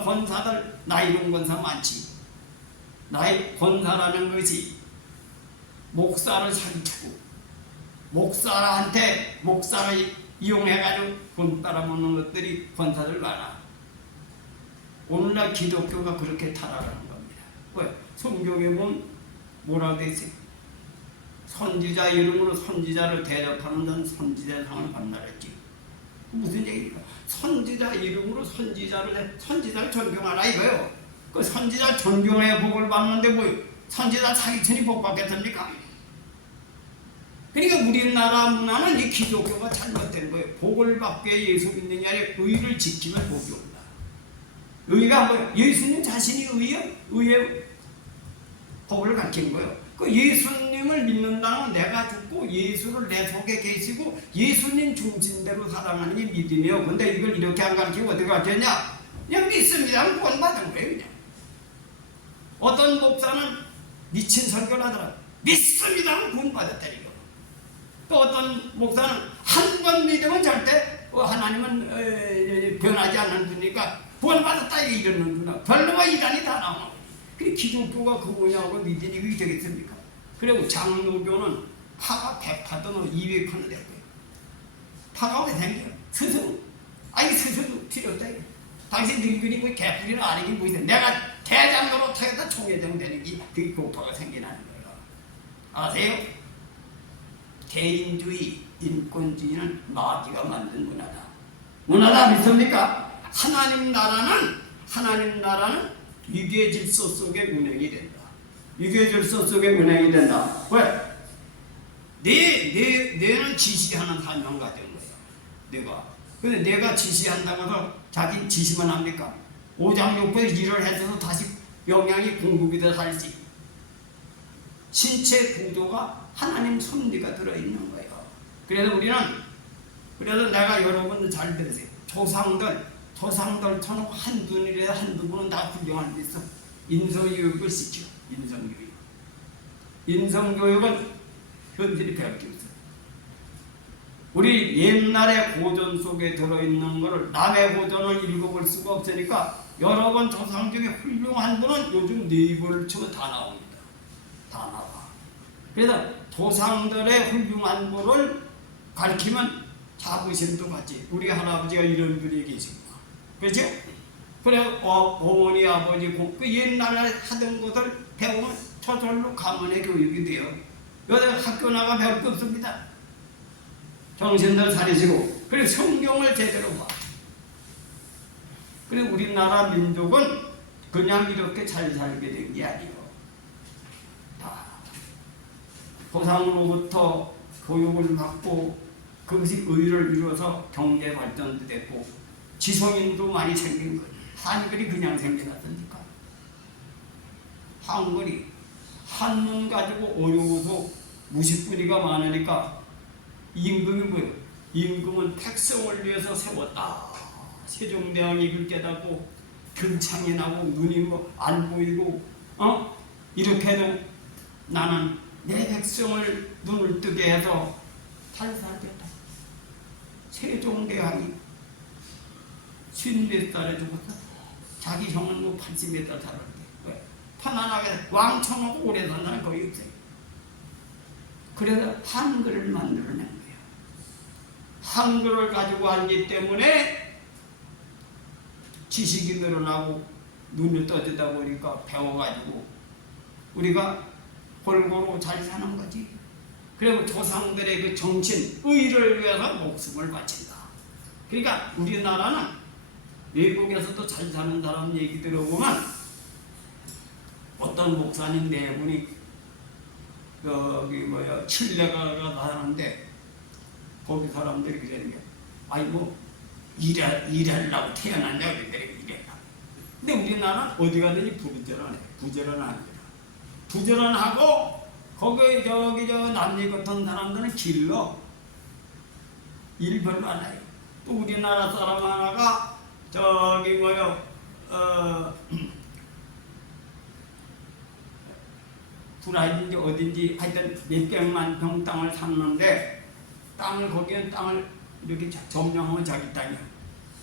권사들 나이론 권사 많지. 권사라는 것이 목사를 사기치고 목사를 이용해가지고 돈 빨아먹는 것들이 권사들 많아. 오늘날 기독교가 그렇게 타락하는 겁니다. 왜? 성경에 보면 뭐라고 돼 있어요? 선지자 이름으로 선지자를 대접하는 자는 선지자상을 받는다 했지. 무슨 얘기입니까? 선지자 이름으로 선지자를 존경하라 이거예요. 그 선지자 존경해 복을 받는데 뭐 선지자 사기치니 복 받겠습니까? 그러니까 우리나라 문화는 이 기독교가 잘못된 거예요. 복을 받게 예수 믿는 게 아니라 의를 지키면 복이 온다. 의가 뭐예요? 예수님 자신이 의의 법을 가르치는 거예요. 그 예수님을 믿는다는 내가 죽고 예수를 내 속에 계시고 예수님 중심대로 살아가는 게 믿음이에요. 근데 이걸 이렇게 안 가르치고 어떻게 가르쳤냐? 그냥 믿습니다. 구원 받은 거예요. 그냥. 어떤 목사는 미친 설교를 하더라. 믿습니다. 구원 받았다니까. 또 어떤 목사는 한 번 믿으면 절대 하나님은 변하지 않는 분이니까 구원 받았다 이러는구나. 별로가 이단이 다 나오는. 그 기독교가 그거냐고 믿으니 그게 되겠습니까? 그리고 장로교는 파가 100파든 200파는 될 거예요. 파가 왜 생겨요? 스스로. 스스로 필요 없다. 당신 늙은이 뭐 개뿔이나 아니긴 뭐 있어. 내가 대장로로 타겠다 총회장 되는 게 그게 교파가 생기나는 거예요. 아세요? 개인주의, 인권주의는 마귀가 만든 문화다. 문화다 믿습니까? 하나님 나라는 위계 질서 속에 운행이 된다. 위계 질서 속에 운행이 된다. 왜? 내는 지시하는 사명 가진 거야. 내가. 근데 내가 지시한다고 해서 자기 지시만 합니까? 오장육부에 일을 해서도 다시 영양이 공급이 돼 살지. 신체 구조가 하나님 섭리가 들어있는 거예요. 그래서 내가 여러분 잘 들으세요. 조상들처럼 한두 분은 다 훌륭한 데 있어. 인성교육을 시켜. 인성교육은 현실이 배울 게 없어요. 우리 옛날의 고전 속에 들어있는 것을 남의 고전을 읽어볼 수가 없으니까 여러분 조상 중에 훌륭한 분은 요즘 네이버를 치면 다 나옵니다. 다 나와. 그래서 조상들의 훌륭한 분을 가르치면 자부심도 갖지. 우리 할아버지가 이런 분이 계십니다. 그렇죠? 그래 어머니 아버지 그 옛날에 하던 것을 배우면 저절로 가문의 교육이 돼요. 여기 학교 나가 배울 거 없습니다. 정신들 차리시고 그리고 성경을 제대로 봐. 그리고 우리나라 민족은 그냥 이렇게 잘 살게 된 게 아니에요. 다 조상으로부터 교육을 받고 그것이 의를 이루어서 경제 발전도 됐고 지성인도 많이 생긴 거예요. 한글이 그냥 생겨났으니까. 한글이 한문 가지고 어려워서 무식부리가 많으니까 임금이 뭐예요? 임금은 백성을 위해서 세웠다. 세종대왕이 그렇게 깨닫고 근창이 나고 눈이 뭐 안 보이고 이렇게는 나는 내 백성을 눈을 뜨게 해서 잘 살겠다. 세종대왕이 50몇 살에 죽었어. 자기 형은 뭐 80몇 살 살았는데 왜? 편안하게 왕청하고 오래 산다는 거의 없어요. 그래서 한글을 만들어낸 거예요. 한글을 가지고 알기 때문에 지식이 늘어나고 눈을 떠지다 보니까 배워가지고 우리가 골고루 잘 사는 거지. 그리고 조상들의 그 정신, 의를 위해서 목숨을 바친다. 그러니까 우리나라는 외국에서도 잘 사는 사람 얘기 들어보면 어떤 목사님 네 분이 칠레가 사는데 거기 사람들이 그러는 게 아이 뭐 일하려고 태어났냐 그러더래. 이래라. 근데 우리나라는 어디 가든지 부지런해. 부지런합니다. 부지런하고 거기 저 남미 같은 사람들은 길러 일 별로 안 해요. 또 우리나라 사람 하나가 브라질인지 어딘지 하여튼 몇백만 평 땅을 샀는데 거기에 땅을 이렇게 점령하면 자기 땅이야.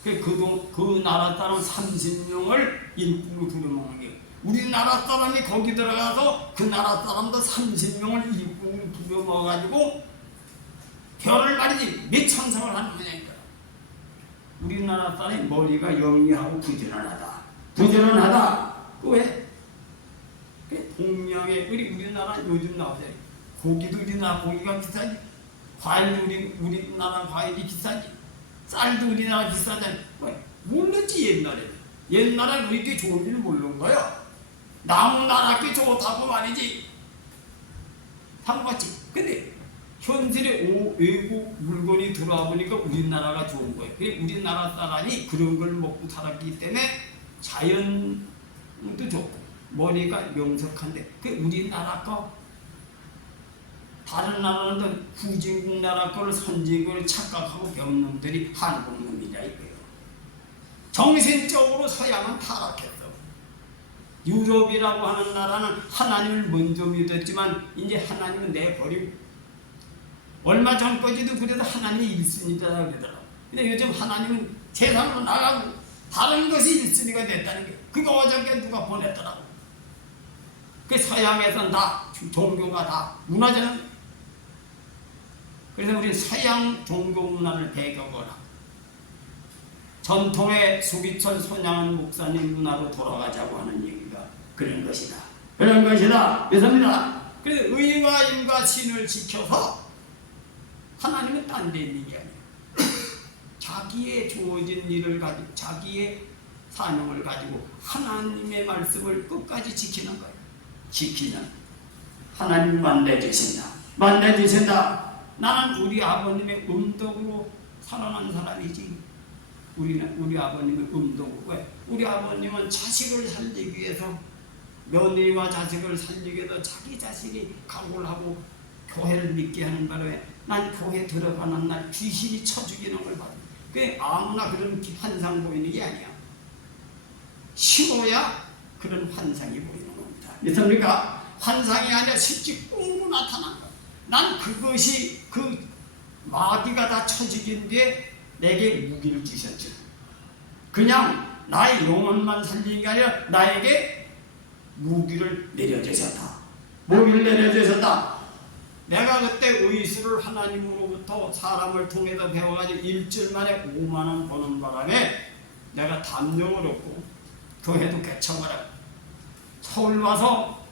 그 나라 사람 30명을 일꾼으로 부려먹는 게 우리나라 사람이 거기 들어가서 그 나라 사람도 30명을 일꾼으로 부려먹어가지고 별을 말이지 몇 천성을 하는 모양이야. 우리나라 사람이 머리가 영리하고 부지런하다. 부지런하다. 왜? 동양에 우리나라 요즘 나오잖아요. 고기도 우리나라 고기가 비싸지. 과일도 우리나라 과일이 비싸지. 쌀도 우리나라 비싸잖아요. 몰랐지 옛날에. 옛날에 우리게 좋은 줄 모르는 거야. 나무 나라께 좋다고 말이지. 상관없지. 근데 현실에 외국 물건이 들어와 보니까 우리나라가 좋은 거예요. 우리나라 사람이 그런 걸 먹고 살았기 때문에 자연도 좋고 머리가 명석한데 우리나라 거 다른 나라는 후진국 나라 거를 선진국을 착각하고 배운 놈들이 한국 놈이라 이거예요. 정신적으로 서양은 타락했어. 유럽이라고 하는 나라는 하나님을 먼저 믿었지만 이제 하나님은 내버리고 얼마 전까지도 그래도 하나님이 1순위다 그러더라고. 근데 요즘 하나님은 세상으로 나가고 다른 것이 1순위가 됐다는 게 그거 어저께 누가 보냈더라고. 그 서양에서는 다 종교가 다 무너지는. 그래서 우리 서양 종교 문화를 배격을 하고 전통의 수기철 손양은 목사님 문화로 돌아가자고 하는 얘기가 그런 것이다. 그런 것이다. 그렇습니다. 그래서 의와 인과 신을 지켜서 하나님은 딴 데 있는 게 아니에요. 자기의 주어진 일을 가지고 자기의 사명을 가지고 하나님의 말씀을 끝까지 지키는 거예요. 지키는 하나님 만나주신다. 만나주신다. 나는 우리 아버님의 음덕으로 살아난 사람이지. 우리 아버님의 음덕으로. 왜? 우리 아버님은 자식을 살리기 위해서 며느리와 자식을 살리기 위해서 자기 자식이 각오를 하고 교회를 믿게 하는 바람에 난 교회 들어가는 날 귀신이 쳐 죽이는 걸 봐요. 그게 아무나 그런 환상 보이는 게 아니야. 쉬어야 그런 환상이 보이는 겁니다. 믿습니까? 환상이 아니라 실제 꿈으로 나타난 거야. 난 그것이 그 마귀가 다 쳐죽인 뒤에 내게 무기를 주셨죠. 그냥 나의 영혼만 살리는 게 아니라 나에게 무기를 내려주셨다. 무기를 내려주셨다. 내가 그때 의술을 하나님으로부터 사람을 통해서 배워가지고 일주일 만에 5만 원 버는 바람에 내가 담력을 얻고 교회도 개척을 하고 서울 와서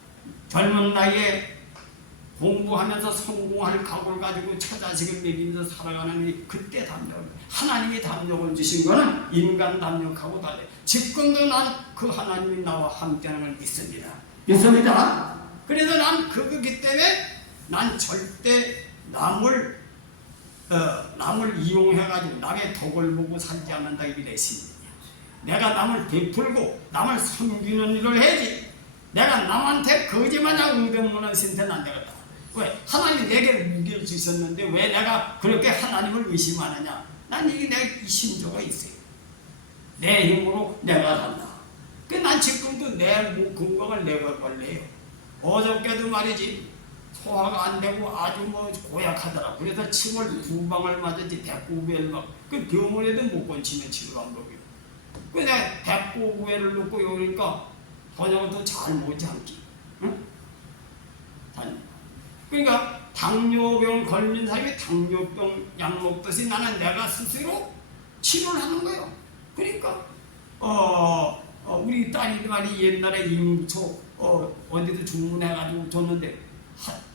젊은 나이에 공부하면서 성공할 각오를 가지고 처자식을 먹이면서 살아가는 그때 담력을 하나님이 담력을 주신 거는 인간 담력하고 달라요. 지금도 난 그 하나님이 나와 함께하는 걸 믿습니다. 믿습니다. 그래서 난 그거기 때문에 난 절대 남을 이용해가지고 남의 덕을 보고 살지 않는다 이게 내 신이야. 내가 남을 베풀고 남을 섬기는 일을 해야지. 내가 남한테 거짓말하고 응대무는 신태는 안 되겠다. 왜? 하나님이 내게 무기를 주셨는데 왜 내가 그렇게 하나님을 의심하느냐? 난 이게 내 신조가 있어요. 내 힘으로 내가 산다. 난 지금도 내 건강을 내가 관리해요. 어저께도 말이지 소화가 안 되고 아주 고약하더라. 그래서 침을 2방을 맞았지. 배꼽에를 그 병원에도 못 건치면 치료 방법이요. 내가 배꼽에를 놓고 여기니까 저녁도 잘 못 참지. 응? 그러니까 당뇨병 걸린 사람이 당뇨병 약 먹듯이 나는 내가 스스로 치료를 하는 거예요. 그러니까 우리 딸이 말이 옛날에 임초 어디도 주문해가지고 줬는데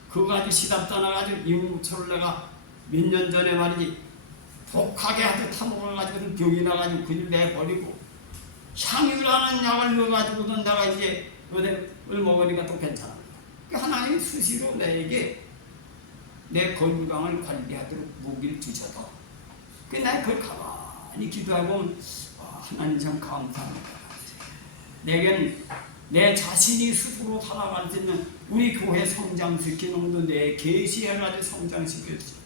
그거 가지고 시답 떠나가지고 임초를 내가 몇 년 전에 말이지 독하게 아주 타먹어가지고 병이 나가지고 그걸 내버리고 향유라는 약을 넣어가지고도 내가 이제 그걸 먹으니까 또 괜찮아. 하나님이 수시로 나에게 내 건강을 관리하도록 무기를 주셔서 난 그걸 가만히 기도하고 하나님 참 감사합니다. 내겐 내 자신이 스스로 살아갈 수 있는 우리 교회 성장시키는 것도 내 계시해가지고 성장시켜주시고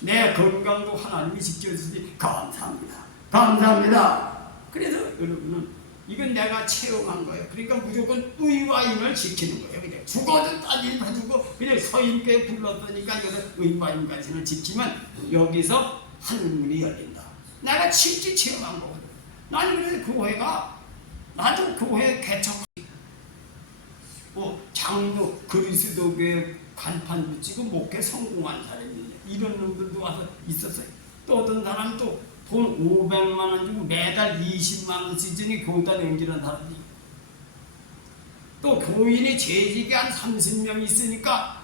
내 건강도 하나님이 지켜주시니 감사합니다. 감사합니다. 그래서 여러분은 이건 내가 체험한 거예요. 그러니까 무조건 의와 인을 지키는 거예요. 그냥 죽어도 따질 가지고 그냥 서인교에 불렀으니까 이거는 의와 인까지는 지키면 여기서 하늘문이 열린다. 내가 실제 체험한 거거든. 나는 그래서 교회가 나도 교회 개척 장로 그리스도교회 간판 붙이고 목회 성공한 사람이냐 이런 놈들도 와서 있었어요. 또 어떤 사람도 돈 500만 원 주고 매달 20만 원 시즌이 교회다 넘기는 사람이 또 교인이 재직이 한 30명 있으니까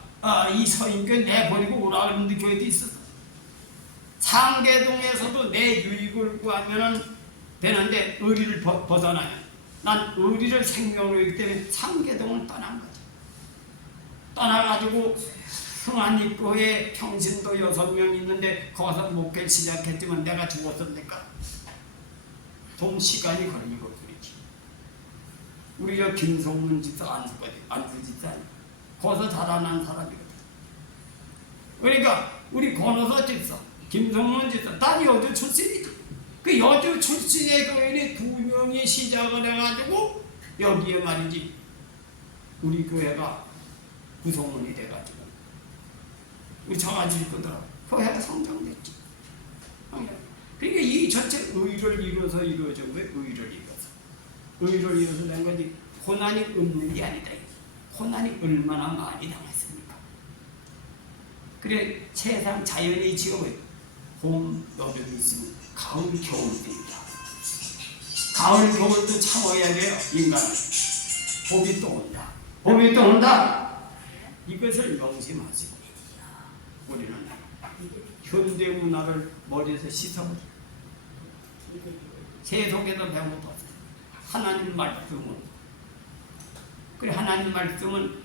이 서인교회 내버리고 오라 그러는데 교회도 있었어. 상계동에서도 내 유익을 구하면 되는데 의리를 벗어나요. 난 의리를 생명으로 했기 때문에 상계동을 떠난 거죠. 떠나가지고 흥안입구에 평신도 6명 있는데 거기서 목회를 시작했지만 내가 죽었습니까? 좀 시간이 걸리고 그러지. 우리 저 김성문 집사 안수 집사 거기서 자라난 사람이거든. 그러니까 우리 권호서 집사 김성문 집사 다 여주 출신이지. 그 여주 출신의 교인이 2명이 시작을 해가지고 여기에 말이지 우리 교회가 구성원이 돼가지고 우리 저가지 거더라. 교회가 성장됐지. 그러니까 이 전체 의를 이루어서 이루어진 거예요. 의를 이루어서 낸 거지. 고난이 없는 게 아니다. 고난이 얼마나 많이 당했습니까? 그래 세상 자연이 지금 봄, 여름이 있으면 가을, 겨울도 있다. 가을, 겨울도 참아야 돼요. 인간은. 봄이 또 온다. 봄이 또 온다. 이것을 명심하시고 우리는 현대 문화를 머리에서 씻어버려. 세속에도 배워도 하나님 말씀은 그래 하나님 말씀은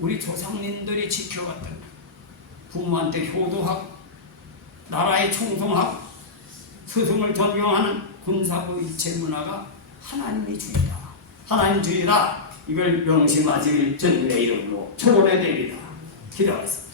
우리 조상님들이 지켜왔던 부모한테 효도하고 나라에 충성하고 스승을 존경하는 군사부 일체 문화가 하나님의 주의다. 하나님 주의다. 이걸 명심하시길 주님의 이름으로 축원해 드립니다. 기도하겠습니다.